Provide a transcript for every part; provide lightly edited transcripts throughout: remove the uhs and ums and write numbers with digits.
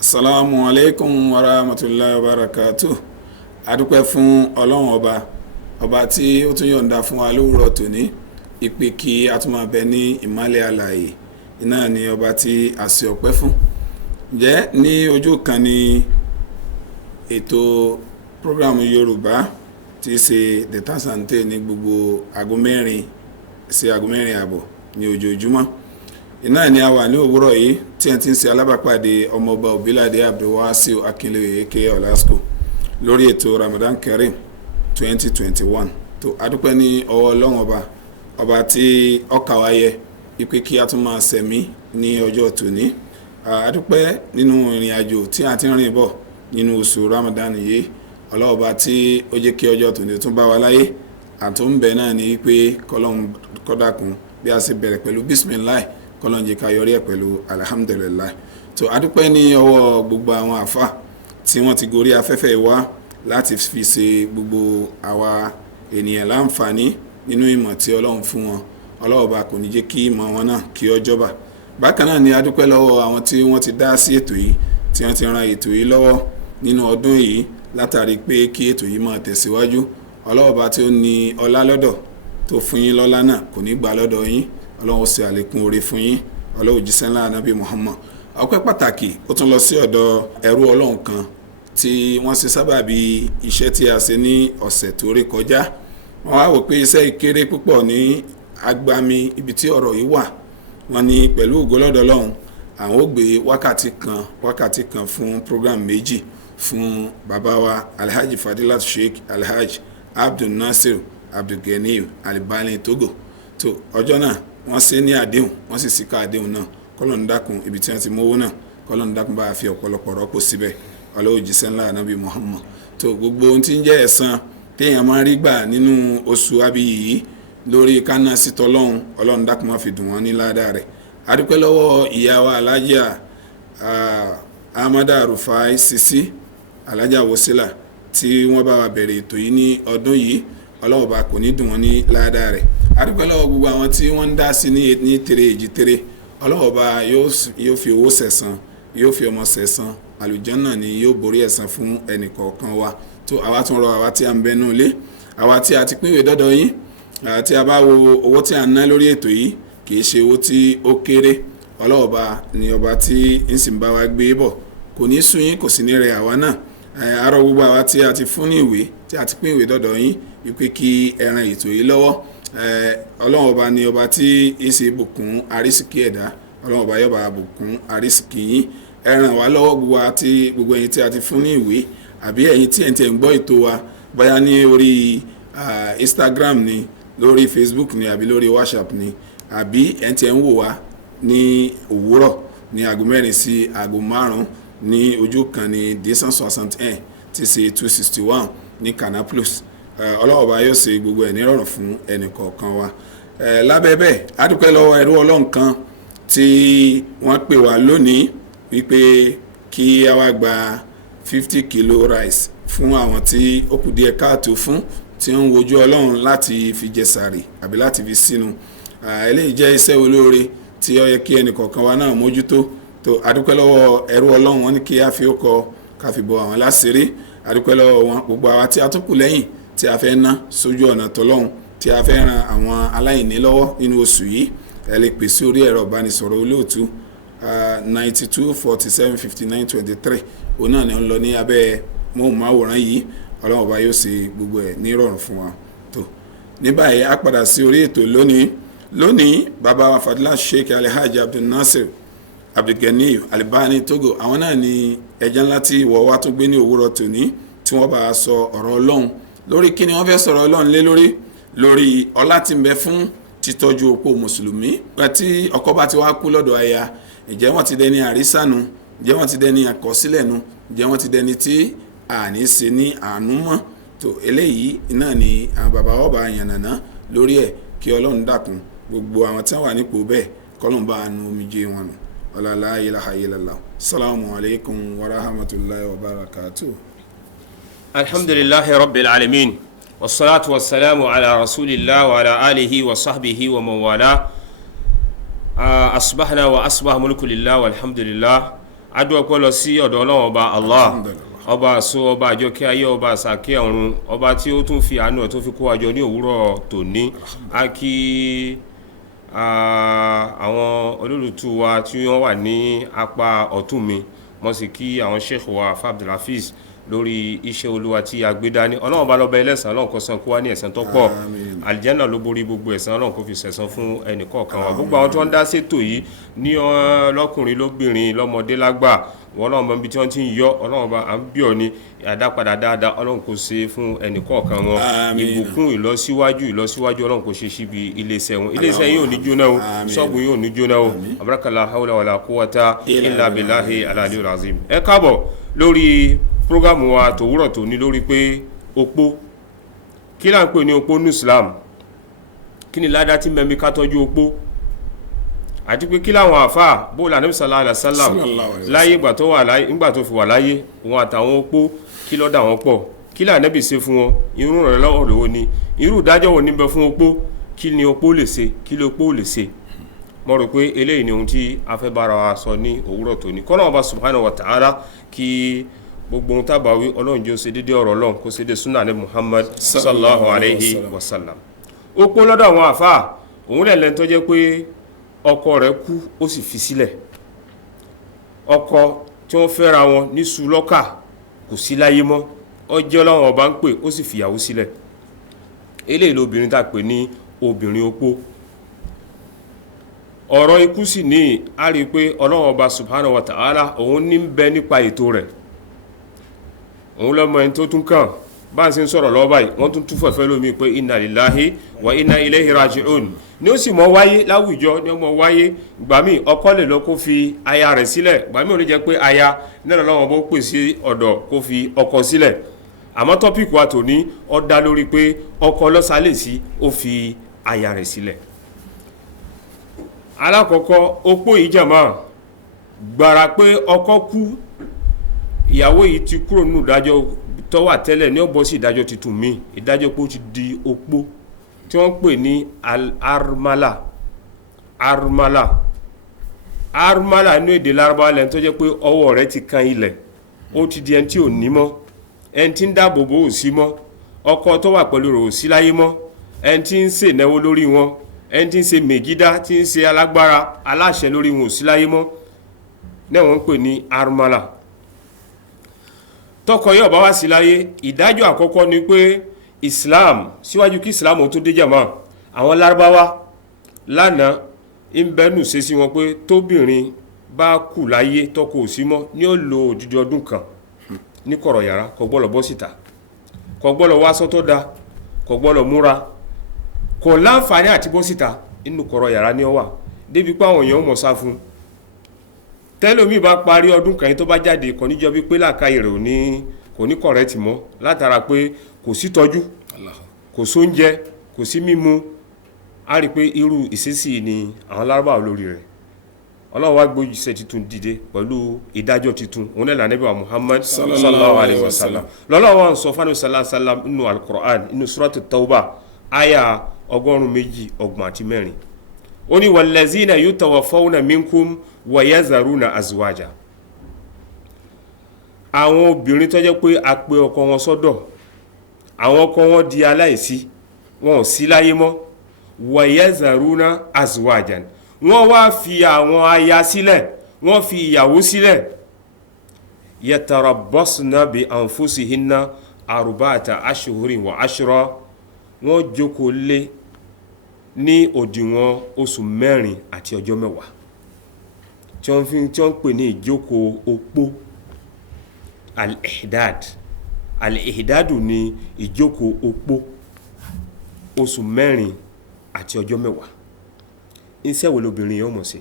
Assalamu alaikum wa rahmatullahi wa barakatuh. Adúpẹ́ fún Ọlọ́run ọba tí ó tún yọ̀ǹda fún wa lówùrọ̀ tòní ìpè kí a tún máa bẹ ní ìmọ́lẹ̀ alààyè. Iná ni ọba tí a ṣe ọpẹ́ fún. Ǹjẹ́ ní ojú kan ni ètò prógrámù Yorùbá tí ṣe The Tasante ní gbogbo aago 4 sí aago 4:30 ní ojoojúmọ́. Iná ni a wà ní òwúrọ̀ yìí tí a ti ń ṣe alábàápàdé ọmọọba Òbíládé Abdulwasiu Akínlóye aka Olasco lórí ètò Ramadan Kareem 2021. tó adúpẹ́ ní ọwọ́ Ọlọ́run ọba tí ọkà wáyé ìpè kí a tún máa sẹ̀mí ní ọjọ́ tòní. Adúpẹ́ nínú ìrìn àjò tí a ti ń rìn bọ̀ nínú oṣù Ramadan yìí. Ọlọ́ọ̀ba tí ó jẹ́ kí ọjọ́ tòní tún bá wa láyé àtúnbẹ̀ náà ni pé kọ́lọ́run kọ́dàkùn bí a ṣe bẹ̀rẹ̀ pẹ̀lú bismillah kọ́lọ́run jẹ́ ká yọrí ẹ̀ pẹ̀lú alhamdulillah. tó adúpẹ́ ní ọwọ́ gbogbo àwọn àfà tí wọ́n ti gorí afẹ́fẹ́ wá láti fi ṣe gbogbo àwa ènìyàn láǹfààní nínú ìmọ̀ tí Ọlọ́run fún wọn. Ọlọ́ọ̀ba kò ní jẹ́ kí ìmọ̀ wọn náà kí ó jọba. Bákan náà ni adúpẹ́ lọ́wọ́ àwọn tí wọ́n ti dá sí ètò yìí tí wọ́n ti ran ètò yìí lọ́wọ́ nínú ọdún yìí látàrí pé kí ètò yìí máa tẹ̀síwájú. Ọlọ́ọ̀ba tí ó ní ọlá lọ́dọ̀ tó fún yín lọ́lá náà kò ní gbà lọ́dọ̀ yín. Ọlọ́run ṣe àlékún oore fún yín. Ọlọ́run jíṣẹ́ ńlá Ànábì Muhammad. Ọpẹ́ pàtàkì ó tún lọ sí ọ̀dọ̀ ẹrú Ọlọ́run kan tí wọ́n ṣe sábàbí iṣẹ́ tí a ṣe ní ọ̀sẹ̀ tó rí kọjá. Wọ́n wá wò pé iṣẹ́ ìkéré púpọ̀ ní agbami ibi tí ọ̀rọ̀ yìí wà. Wọ́n ní pẹ̀lú ògo lọ́dọ̀ Ọlọ́run àwọn ó gbé wákàtí kan fún program méjì fún bàbá wa Alhaji Fadilat Sheikh Alhaji Abdul Nasir Abdulganiyu Albani Togo. tó ọjọ́ náà wọ́n ṣe ní àdéhùn wọ́n sì síka àdéhùn náà kọ́lọ́n dákun ibi tí wọ́n ti mówó náà kọ́lọ́n dákun bá fi ọ̀pọ̀lọpọ̀ rọ́pò síbẹ̀. Ọlọ́run jíṣẹ́ ńlá Ànábì Muhammad. tó gbogbo ohun tí ń jẹ́ ẹ̀san téèyàn máa ń rí gbà nínú oṣù abiyì yìí lórí kánà sítọ́ Ọlọ́run dákun máa fi dùn wọ́n ní ládàá rẹ̀. Adúpẹ́ lọ́wọ́ ìyá wa Alájà Ahmada Rufai Sisi Alájà Wosila tí wọ́n bá wa bẹ̀rẹ̀ ètò yìí ní ọdún yìí. Ọlọ́run bá kò ní dùn wọ́n ní ládàá rẹ̀. Adúpẹ́ lọ́wọ́ gbogbo àwọn tí wọ́n ń dá sí ní tèrè èjì tèrè. Ọlọ́run bá yóò fi owó sẹ̀san yóò fi ọmọ sẹ̀san àlùjánnà ni yóò borí ẹ̀san fún ẹnì kọ̀ọ̀kan wa. tó àwa tún rọ àwa tí a ń bẹnu ilé àwa tí a ti pínwé dọ́dọ̀ yín tí a bá wo owó tí a ń ná lórí ètò yìí kì í ṣe owó tí ó kéré. Ọlọ́run bá ni ọba tí ń sì ń bá wa gbé bọ̀ kò ní sún yín kò sì ní rẹ̀ àwa náà. Àárọ̀ gbogbo àwa tí a ti fún ní ìwé tí a ti pínwé dọ́dọ̀ yín wípé kí ẹ ran ètò yìí lọ́wọ́. Ọlọ́run ọba ni ọba tí ń ṣe bùkún àrísìkí ẹ̀dá. Ọlọ́run ọba yóò bá bùkún àrísìkí yín. Ẹ ràn wá lọ́wọ́ gbogbo ẹ̀yin tí a ti fún ní ìwé àbí ẹ̀yin tí ẹ̀ ń tẹ̀ ń gbọ́ ètò wa bóyá ní orí Instagram ni lórí Facebook ni àbí lórí WhatsApp ni àbí ẹ̀ ń tẹ̀ ń wò wá ní òwúrọ̀ ní aago 4 sí aago 5 ní ojú kan ní 261 tí ṣe 261 ní Canal Plus. Ọlọ́run ọba yóò ṣe gbogbo ẹ̀ nírọ̀rùn fún ẹnì kọ̀ọ̀kan wa. Lábẹ́ bẹ́ẹ̀ adúpẹ́ lọ́wọ́ ẹrú Ọlọ́run kan tí wọ́n pè wá lónìí wípé kí a wá gba 50 kilo rice fún àwọn tí ó kù díẹ̀ káàtó fún tí ń wojú Ọlọ́run láti fi jẹ sààrì àbí láti fi sínú. Eléyìí jẹ́ iṣẹ́ olóore tí ó yẹ kí ẹnì kọ̀ọ̀kan wa náà mójútó. tó adúpẹ́ lọ́wọ́ ẹrú Ọlọ́run wọn ní kí a fi ó kọ ká fi bọ àwọn láṣìírí. Adúpẹ́ lọ́wọ́ wọn gbogbo àwa tí a tún kù lẹ́yìn tí a fẹ́ ná sójú ọ̀nà tọ́lọ́hun tí a fẹ́ ran àwọn aláìní lọ́wọ́ nínú oṣù yìí. Ẹ lè pè sí orí ẹ̀rọ ìbánisọ̀rọ̀ olóòtú 92 47 59 23. òun náà ni ó ń lọ ní abẹ́ móhùnmáwòrán yìí. Ọlọ́run ọba yóò ṣe gbogbo ẹ̀ ní ìrọ̀rùn fún wa. tó ní báyìí a padà sí orí ètò lónìí bàbá wa Fadilat Sheikh Alhaji Abdul Nasir Abdulganiyu Albani Togo àwọn náà ni ẹja ńlá tí ìwọ wa tún gbé ní òwúrọ̀ tòní tí wọ́n bá sọ ọ̀rọ̀ Ọlọ́run lórí kí ni wọ́n fẹ́ sọ̀rọ̀ Ọlọ́run lé lórí ọlá tí ń bẹ fún títọ́jú opó mùsùlùmí. tí ọkọ bá ti wá kú lọ́dọ̀ aya ǹjẹ́ wọ́n ti dẹni àrísànù ǹjẹ́ wọ́n ti dẹni àkọsílẹ̀nu ǹjẹ́ wọ́n ti dẹni tí àní ṣe ní àánú mọ́. tó eléyìí náà ni àwọn bàbá ọba yànnàná lórí ẹ̀ kí Ọlọ́run dákun gbogbo àwọn tí wọ́n wà nípò bẹ́ẹ̀ kọ́lọ́n bá nu omijé wọn nù. la ilaha illallah. Assalamu alaikum wa rahmatullahi wa barakatuh. Alhamdulillahi rabbil alamin. Wassalatu wassalamu ala rasulillah wa ala alihi wa sahbihi wa man wala. Asbahna wa asbah mulku lillah walhamdulillah adúọpẹ́ lọ sí ọ̀dọ̀ Ọlọ́run ọba Allah ọba àṣọ ọba àjọkẹ́ ayé ọba àṣàkẹ́ ọ̀run ọba tí ó tún fi àánú ẹ̀ tó fi kó wa jọ ní òwúrọ̀ tòní a kí àwọn olólùtú wa tí wọ́n wà ní apá ọ̀tún mi mo sì kí àwọn sheikh wa Abdulhafiz lórí iṣẹ́ olúwa tí a gbé dání Ọlọ́run bá lọ́ba ẹlẹ́san Ọlọ́run kó san kó wá ní ẹ̀san tó pọ̀ àlìjẹ́nà ló borí gbogbo ẹ̀san Ọlọ́run kó fi sẹ̀san fún ẹnì kọ̀ọ̀kan wa gbogbo àwọn tí wọ́n dá sétò yìí ní lọ́kùnrin lóbìnrin lọ́mọdé lágbà wọ́n Ọlọ́run mọ̀ bí tí wọ́n ti ń yọ Ọlọ́run bá à ń bí ọ ní àdápadà dáadáa Ọlọ́run kò ṣe fún ẹnì kọ̀ọ̀kan wọn ìbùkún ìlọsíwájú Ọlọ́run kò ṣe síbi iléeṣẹ́ wọn iléeṣẹ́ yìí ò ní jóná o ṣọ́ọ̀bù yìí ò ní jóná o abrakala hawla wala quwwata illa billahi al-aliyyil azim ẹ káàbọ̀ lórí prógámù wa tòwúrọ̀ tó ní lórí pé opó kí là ń pè ní opó ní Islam kí ni ládá tí mẹ́mí ká tọ́jú opó àti pé kí láwọn àfáà bóòlù Ànábì sallallahu alaihi wasallam láyé ìgbà tó fi wà láyé wọn àtàwọn opó kí ló dà wọ́n pọ̀ kí là Ànábì ṣe fún wọn irú rẹ̀ lọ́wọ́ lówó ni irú ìdájọ́ wo níbẹ̀ fún opó kí ni opó lè ṣe kí ló opó lè ṣe mo rò pé eléyìí ni ohun tí a fẹ́ bára wa sọ ní òwúrọ̀ tó ní kọ́nà ọba subhanahu wa ta'ala kí gbogbo ohun tábà wí Ọlọ́run jẹ́ ó ṣe dédé ọ̀rọ̀ Ọlọ́run kó ṣe dé súnà ní Muhammad sallallahu alayhi wa sallam opó lọ́dọ̀ àwọn àfáà òun lẹ̀lẹ́ tó jẹ́ pé ọkọ rẹ̀ kú ó sì fi sílẹ̀ ọkọ tí wọ́n fẹ́ra wọn ní sùlọ́kà kò sí láyé mọ́ ọjọ́ Ọlọ́run ọba ń pè ó sì fìyàwó sílẹ̀ eléyìí lóbìnrin tá pè ní obìnrin opó ọ̀rọ̀ ikú sì ní a rí pé Ọlọ́run ọba subhanahu wa ta'ala òun ní bẹ nípa ètò rẹ̀ òun lọ́mọ ẹni tó tún kàn bá ń ṣe ń sọ̀rọ̀ lọ́wọ́ báyìí wọ́n tún túfẹ̀fẹ́ lómi pé inna lillahi wa inna ilayhi raji'un ní ó sì mọ́ wáyé láwùjọ ní ọmọ wáyé ìgbà míì ọkọ lè lọ kó fi aya rẹ̀ sílẹ̀ ìgbà míì ò ní jẹ́ pé aya náà lọ́wọ́ bó pè sí ọ̀dọ̀ kó fi ọkọ sílẹ̀ àmọ́ tọ́pìkì wa tòní ó dá lórí pé ọkọ lọ́sàlẹ̀ sí ó fi aya rẹ̀ sílẹ̀ alákọ̀ọ́kọ́ opó yìí jàmá gbàrà pé ọkọ kú ìyàwó yìí ti kúrò nínú ìdájọ́ tó wà tẹ́lẹ̀ ní ó bọ́ sí ìdájọ́ tuntun míì ìdájọ́ pé ó ti di opó tí wọ́n pè ní armala inú èdè Lárúbáwá lẹ́nu tó jẹ́ pé ọwọ́ rẹ̀ ti kan ilẹ̀ ó ti di ẹni tí ò ní mọ́ ẹni tí ń dáàbò bò ò sí mọ́ ọkọ tó wà pẹ̀lú rẹ̀ ò sí láyé mọ́ ẹni tí ń ṣe náwó lórí wọn ẹni tí ń ṣe mègídá tí ń ṣe alágbára aláṣẹ lórí wọn ò sí láyé mọ́ náà wọ́n pè ní armala tọkọ yóò bá wá sí láyé ìdájọ́ àkọ́kọ́ ni pé Islam síwájú kí Islam tó dé jàmá àwọn Lárúbáwá lánàá ń bẹnu ṣe sí wọn pé tóbìnrin bá kù láyé tọkọ ò sí mọ́ ní ó lo òdìdí ọdún kan ní kọ̀rọ̀ yàrá kò gbọ́dọ̀ bọ́ síta kò gbọ́dọ̀ wá sọ́tọ̀ da kò gbọ́dọ̀ múra kò láǹfààní àti bọ́ síta inú kọ̀rọ̀ yàrá ní ó wà débi pé àwọn èèyàn mọ̀ sá fún tẹ́lómi bá parí ọdún kan tó bá jáde kò ní jọ bí pé làákàyè rẹ̀ kò ní kọ̀rẹ́tì mọ́ látara pé kò sí tọ́jú kò sóúnjẹ kò sí mímu a rí pé irú ìṣesí ni àwọn Lárúbáwá lórí rẹ̀ Ọlọ́run wá gbé ìṣẹ́ titun dìde pẹ̀lú ìdájọ́ titun òun náà Ànábì wa Muhammad sallallahu alayhi wa sallam lọ́lọ́wọ́ sọ fún sallallahu alayhi wa sallam inú al-Qur'an inú suratu Tawbah aya 234 ó ní wallazina yutawaffawna minkum wa yazaruna azwaja àwọn obìnrin tó jẹ́ pé a pè ọkọ wọn sọ́dọ̀ àwọn ọkọ wọn di aláìsí wọn ò sí láyé mọ́ wa yazaruna azwajan wọ́n wá fi àwọn aya sílẹ̀ wọ́n fi ìyàwó sílẹ̀ yatarabbasna bi anfusihinna arba'ata ashhurin wa ashra wọ́n jókòó lé ní òdiwọ̀n oṣù 4 àti ọjọ́ 10 tí wọ́n pè ní ìjókòó opó al-ihdadu ní ìjókòó opó oṣù 4 àti ọjọ́ 10 iṣẹ́ wo lobìnrin yóò mọ̀ sí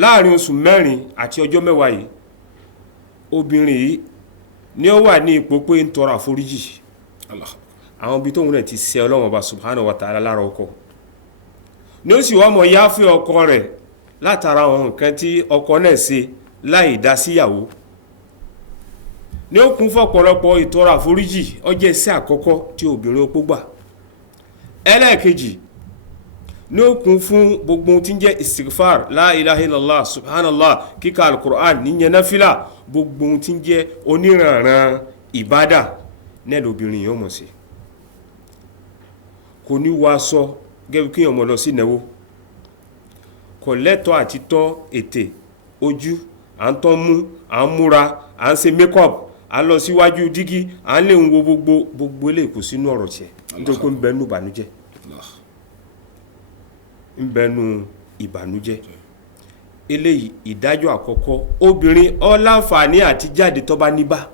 láàrin oṣù 4 àti ọjọ́ 10 yìí obìnrin yìí ni ó wà ní ipò pé ń tọrọ àforíjì àwọn ibi tóun rẹ̀ ti ṣẹ̀ Ọlọ́run Ọba subhanahu wa ta'ala lára ọkọ ní ó sì wá mọ̀ yáfẹ́ ọkọ rẹ̀ látara àwọn nǹkan tí ọkọ náà ṣe láì dá síyàwó ní ó kún fọ́pọ̀lọpọ̀ ìtọrọ àforíjì ó jẹ́ iṣẹ́ àkọ́kọ́ tí obìnrin opó gbà ẹlẹ́ẹ̀kejì ní ó kún fún gbogbo tí ń jẹ́ istighfar la ilaha illallah subhanallah kíkà alukur'an níyẹn náfìlà gbogbo tí ń jẹ́ oníranran ìbádà náà lóbìnrin yẹn mọ̀ sí kò ní wá sọ gẹ́gẹ́ kí ọmọ lọ sí ìnáwó kò lẹ́tọ̀ọ́ àti tọ́ ètè ojú à ń tọ́ mú à ń múra à ń ṣe makeup à ń lọ síwájú dígí à ń lè ń wo gbogbo eléyìí kò sínú ọ̀rọ̀ tiẹ̀ nítorí pé ń bẹ nínú ìbànújẹ́ ń bẹ nínú ìbànújẹ́ eléyìí ìdájọ́ àkọ́kọ́ obìnrin ó láǹfààní àti jáde tó bá níbà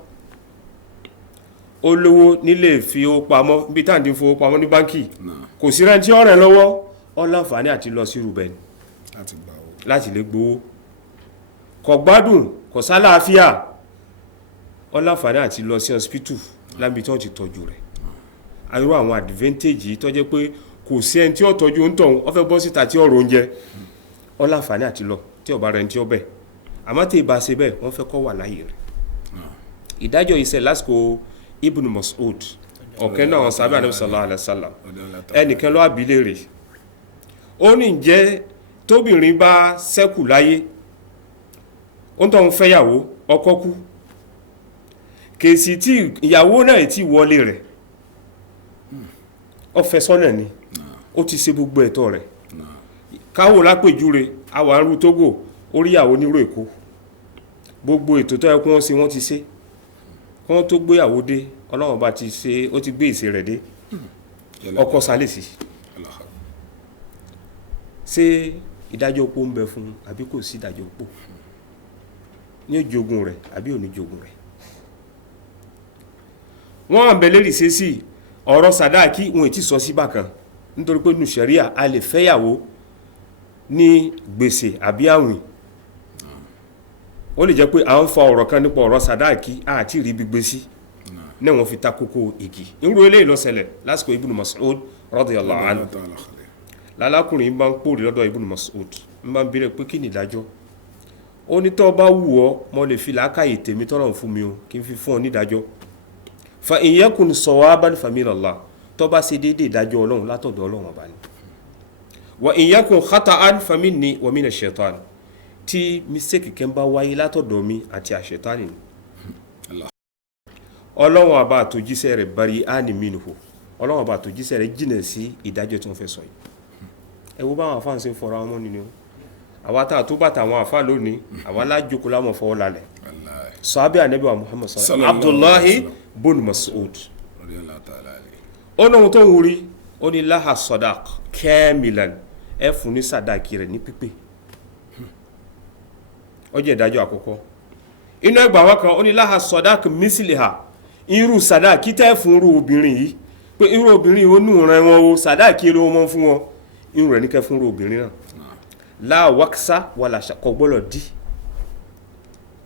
olówó nílé fi owó pamọ́ bí táǹdì fowó pamọ́ ní báńkì kò sí rẹ́ntí ọ̀rẹ́ lọ́wọ́ ó láǹfààní àti lọ sí rúbẹ́ni láti lè gbowó kò gbádùn kò sálàáfíà ó láǹfààní àti lọ sí hospital lábí tó ti tọ́jú rẹ̀ àyúrò àwọn advantage tó jẹ́ pé kò sí ẹni tí ó tọ́jú ń tọ̀hún ó fẹ́ bọ́ síta tí ọ̀rọ̀ oúnjẹ ó láǹfààní àti lọ tí ọba rẹ̀ ń tí ó bẹ̀ àmọ́ tí ìbá ṣe bẹ́ẹ̀ wọ́n fẹ́ kọ́ wà láyé rẹ̀ ìdájọ́ ìṣẹ̀ lásìkò Ibn Mas'ud ọ̀kẹ́ náà sábẹ́ Ànábì sallallahu alaihi wasallam ẹnìkan ló àbí léèrè ó ní ǹjẹ́ tóbìnrin bá ṣẹ́kù láyé ó ń tọ́hún fẹ́yàwó ọkọ kú kèsì tí ìyàwó náà ti wọlé rẹ̀ ó fẹ́ sọ́nà ni ó ti ṣe gbogbo ẹ̀tọ́ rẹ̀ káwò lápèjúre àwọn arú Tógò oríyàwó nírò Èkó gbogbo ètò tó yẹ kí wọ́n ṣe wọ́n ti ṣe kí wọ́n tó gbéyàwó dé Ọlọ́run bá ti ṣe ó ti gbé ìṣe rẹ̀ dé ọkọ sálẹ̀sì ṣé ìdájọ́ opó ń bẹ fún àbí kò sí ìdájọ́ opó ní ojogun rẹ̀ àbí ò ní jogun rẹ̀ wọ́n ń bẹ lérí ṣe sí ọ̀rọ̀ sàdáàkì wọn ò tí sọ sí bákan nítorí pé nùsẹ̀ríà a lè fẹ́yàwó ní gbèsè àbí àwìn ó lè jẹ́ pé à ń fa ọ̀rọ̀ kan nípa ọ̀rọ̀ sàdáàkì àti rí gbígbé sí náà wọ́n fi ta kókó igi irú eléyìí ló ṣẹlẹ̀ lásìkò Ibn Mas'ud radiyallahu anhu lálákùnrin bá ń pòrí lọ́dọ̀ Ibn Mas'ud ń bá ń bèèrè pé kí ni ìdájọ́ ó ní tó bá wù ọ́ mo lè fi làákàyè tèmi tọ́lọ̀ fún mi o kí n fi fún ọ ní ìdájọ́ fa in yakun sawaban faminallah tó bá ṣe déédéé ìdájọ́ Ọlọ́run látọ̀dọ̀ Ọlọ́run ọba ni wa in yakun khata'an faminni wa minash shaitan tí mistake kan bá wáyé látọ̀dọ̀ mi àti àṣetánì ni Ọlọ́run ọba àtòjíṣẹ́ rẹ̀ bari áni minhu Ọlọ́run ọba àtòjíṣẹ́ rẹ̀ jìnà sí ìdájọ́ tí wọ́n fẹ́ sọ yìí ẹ wo báwọn àfáà ń ṣe fọ́ra wọn nínú àwa tá a tó bàtà àwọn àfáà lónìí àwa lájókòó láwọn fọwọ́ lálẹ̀ sàhábì Ànábì wa Muhammad sallallahu Abdullahi bun Mas'ud ó náà tó ń wúrí ó ní láha sadaq kamilan ẹ fún ní sàdáàkì rẹ̀ ní pípé ó jẹ́ ìdájọ́ àkọ́kọ́ inú ẹgbàá wọn kan ó ní láha sadaq misliha irú sàdáàkì tẹ́ fún irú obìnrin yìí pé irú obìnrin yìí ó nù rẹ̀ wọn o sàdáàkì ló mọ́ fún wọn irú rẹ̀ ní kẹ́ fún irú obìnrin náà láwáksá wà láṣà kò gbọ́dọ̀ dí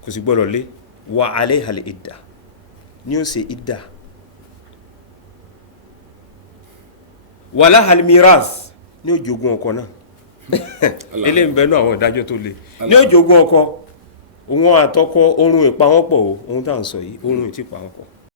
kò sì gbọ́dọ̀ lé wà alẹ́ ìhàlẹ̀ ìdá ní ó ṣe ìdá wà láhàlẹ̀ miraz ní òjògùn ọkọ náà ilé ń bẹ̀nú àwọn ìdájọ́ tó le ní òjògùn ọkọ òun àtọkọ orun ìpawọ́pọ̀ ohun tá à ń sọ yìí orun ìtìpawọ́pọ̀